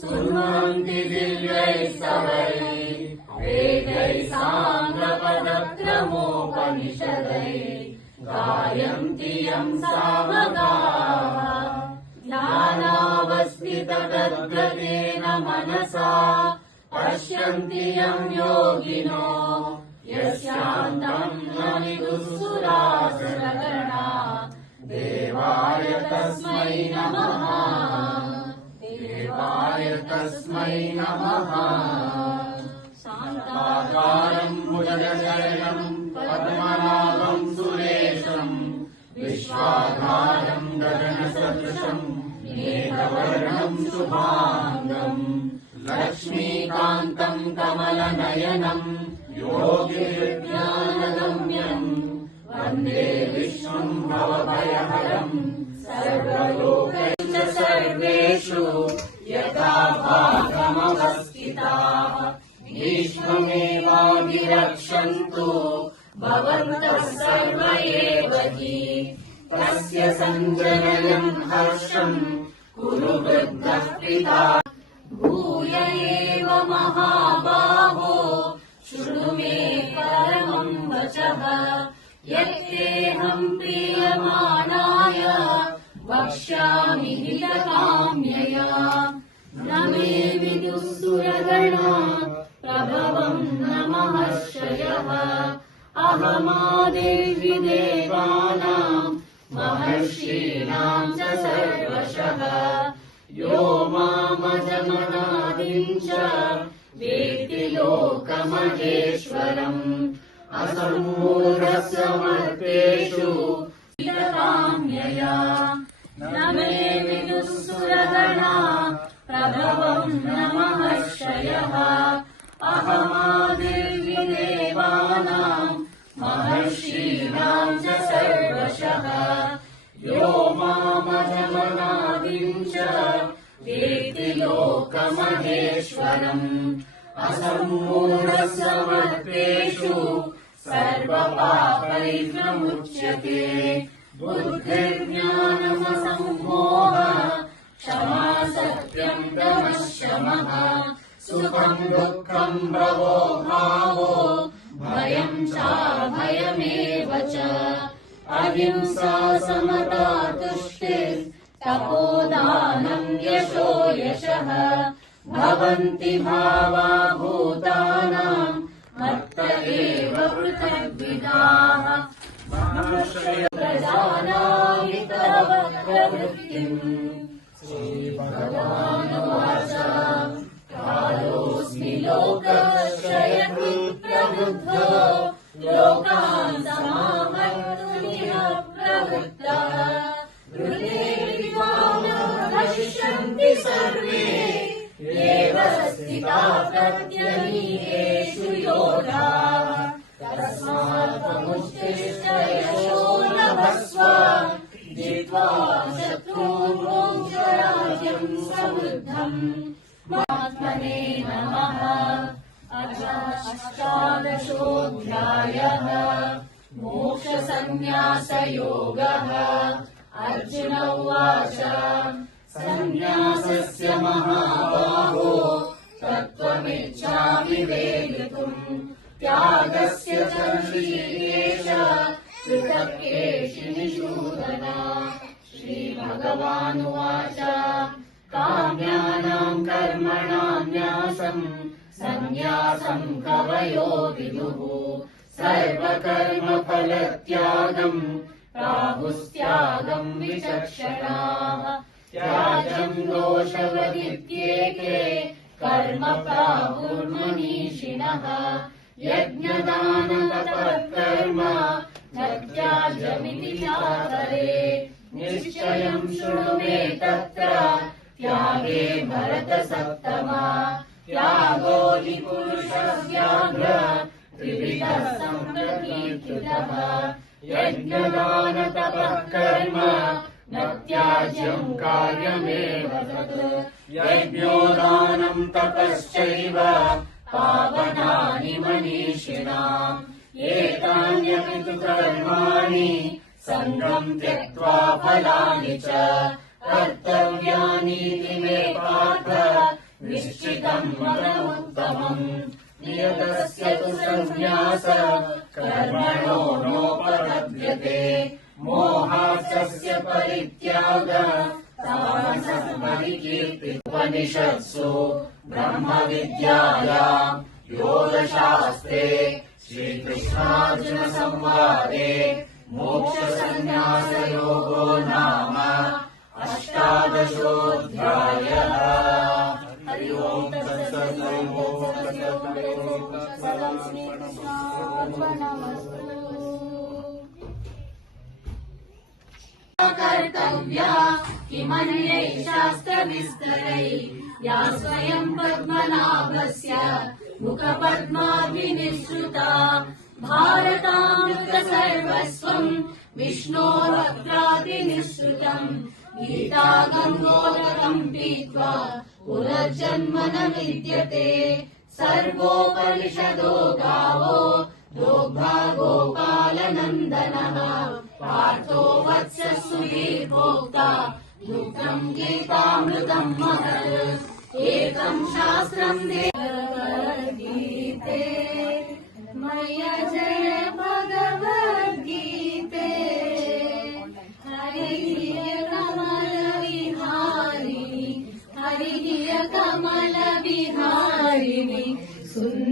सुन्वन्ति दिव्यैः स्तवैः वेदैः साङ्गपदक्रमोपनिषदैः गायन्ति यं सामगाः ध्यानावस्थितगद्गतेन मनसा पश्यन्ति यं योगिनो यस्यान्तं न विदुःसुरासुरगणा देवाय तस्मै नमः देवाय तस्मै नमः शान्ताकारं भुजगशयनं पद्मनाभं सुरेशं विश्वाधारं गगनसदृशं मेघवर्णं शुभाङ्गं लक्ष्मीकान्तं कमलनयनं योगिविज्ञानगम्यं वन्दे विष्णुं भवभयहरं सर्वलोकैः सर्वेषु यथा भागमवस्थिताः भीष्ममेवाभिरक्षन्तु भवन्तः सर्व एव हि तस्य सञ्जनयन् हर्षम् कुरु वृद्धः पिता भूय एव महाबाहो शृणु मे परमं वचः यत्तेऽहं प्रीयमाणाय वक्ष्यामि हितकाम्यया न मे विदुःसुरगणा प्रभवं न महर्षयः अहमादिर्हि देवानां महर्षीणां च सर्वशः यो मामजमनादिं च वेत्ति लोकमहेश्वरम् असम्मूढः समर्थेषु हितकाम्यया न मे विदुःसुरगणा प्रभवं न महर्षयः अहमादिर्हि देवानां महर्षीणां च सर्वशः यो मामजमनादिं च वेत्ति लोकमहेश्वरम् असम्मूढः समर्थेषु सर्वपापैर्विमुच्यते बुद्धिर्ज्ञानमसम्मोहः क्षमा सत्यं दमः शमः सुखं दुःखं भवो भावो भयं चाभयमेव च अहिंसा समता तुष्टिः तपोदानं यशो यशः भवन्ति भावा भूतानां मत्त एव पृथग्विदाः प्रजानामि तव प्रवृत्तिम् श्रीभगवानुवाच कालोऽस्मि लोकक्षयकृत् प्रवृद्धो लोकान् समाहर्तुमिह प्रवृत्तः हृदे विद्वानः सर्वे एव स्थिताः प्रत्यनीकेषु योधाः तस्मात् त्वमुत्तिष्ठ यशो लभस्व जित्वा शत्रून् राज्यं समृद्धम् महात्मने नमः अष्टादशोऽध्यायः मोक्षसंन्यासयोगः अर्जुन उवाच सन्न्यासस्य महाबाहो तत्त्वमिच्छामि वेदितुम् त्यागस्य च ऋषिकेश पृथक् केशिनिषूदन श्रीभगवानुवाच काम्यानां कर्मणां न्यासम् सन्न्यासम् कवयो विदुः सर्वकर्मफलत्यागम् प्राहुस्त्यागम् विचक्षणाः त्याजम् दोषवदित्येके कर्म प्राहुर्मनीषिणः यज्ञदानतपःकर्म न त्याज्यमिति चापरे निश्चयम् शृणु मे तत्र त्यागे भरतसत्तमा त्यागो हि पुरुषव्याघ्र त्रिविधः सम्प्रकीर्तितः यज्ञदानतपःकर्म न त्याज्यम् कार्यमेव तत् यज्ञो दानम् तपश्चैव पावनानि मनीषिणाम् एतान्यपि तु कर्माणि सङ्गम् त्यक्त्वा फलानि च कर्तव्यानीति मे पार्थ निश्चितम् मदमुत्तमम् नियतस्य तु सन्न्यास कर्मणो नोपपद्यते मोहास्य परित्याग तामसः परिकीर्तिः उपनिषत्सु ब्रह्मविद्यायाम् योगशास्त्रे श्रीकृष्णार्जुन संवादे मोक्षसन्न्यासयोगो नाम अष्टादशोऽध्यायः। हरि ओम् तत्सत्। सर्वं श्रीकृष्णार्पणमस्तु। कर्तव्या किमन्यै शास्त्रविस्तरै या स्वयं पद्मनाभस्य मुखपद्माभिनिःसृता भारतामृत सर्वस्वम् विष्णोर्वक्त्रादिनिःसृतम् गीता गङ्गोदकम् पीत्वा पुनर्जन्म न विद्यते सर्वोपनिषदो गावो दोग्धा गोपालनन्दनः पार्थो वत्सः सुधीर्भोक्ता दुग्धम् गीतामृतम् महत् एकम् शास्त्रम् भगवद्गीते मया जय भगवद्गीते हरिः कमलविहारिणि हरिः कमलविहारिणि सुन्दरी